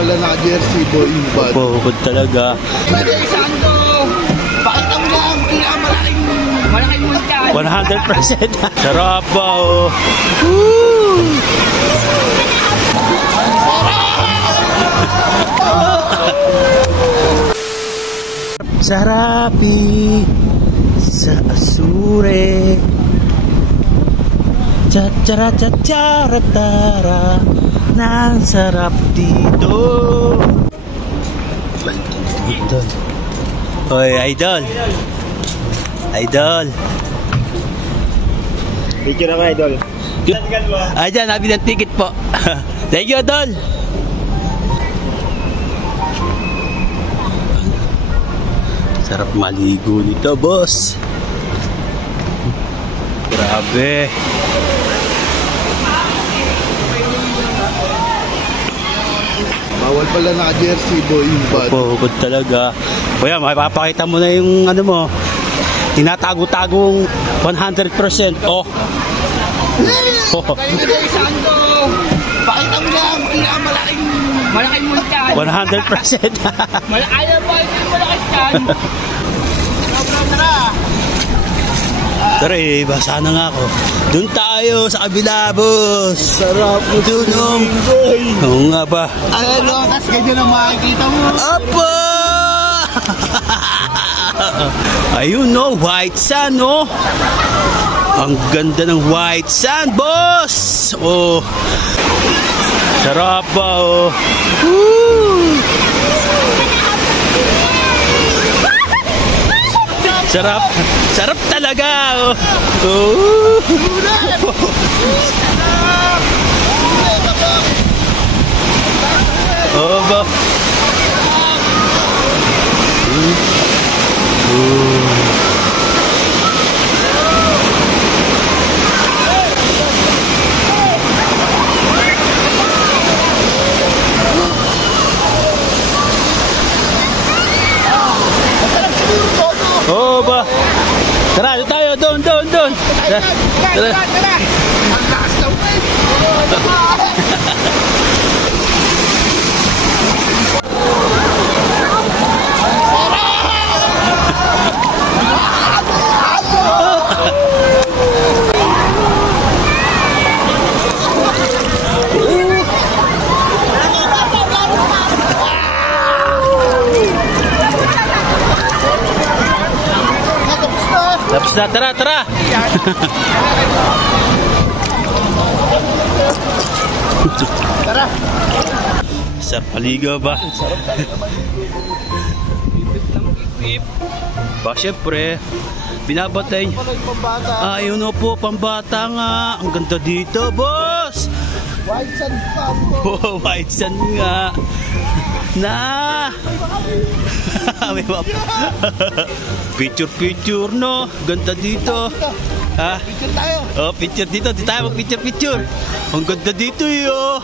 pala naka-jersey, boy. Bukod talaga. Pwede, Sando! Pakita mo lang, malaking multihan. 100%. Sarap ba, oh. Woo! Sarapi sa Asure. Cha-cha-ra-cha-cha-ra-tara. Nang sarap dito. Idol. Hoy, idol. Idol. Picture na idol. Ayan, nabi ng ticket po. Thank you, idol. Sarap maligo nito, boss. Grabe. Bawal pala naka-jersey, boy. Bukod talaga. Kuya, mapapakita mo na yung ano mo. Tinatago-tagong 100%. Oh. Pwede, Sando! Pakita mo lang, malaking multihan. 100%. Ayaw mo, malaking yan. Tara! Tara eh, basa na nga ako. Doon tayo sa kabila, boss. Sarap mo doon, boy. Oo nga ba? Ano, tas ganyan ang makikita mo. Apa! Ayun no, white sand no. Ang ganda ng white sand, boss. Oh. Sarap ba, oh. Woo! Sarap. Sarap talaga, oh. Oh. Oh, ba. Oh, ba. Tara, tayo doon. Tara. Ang taas lang, Tapos na, tara. Tara. Sa paligo ba? Ba, syempre, binabatay. Ayun o po, pambata nga. Ang ganda dito, boss. White sand pa po. Oh, white sand nga. Na. Picture no. Ganda dito. Ha? Picture tayo. Oh, picture dito. Di tayo mag-picture. Ang ganda dito, yo.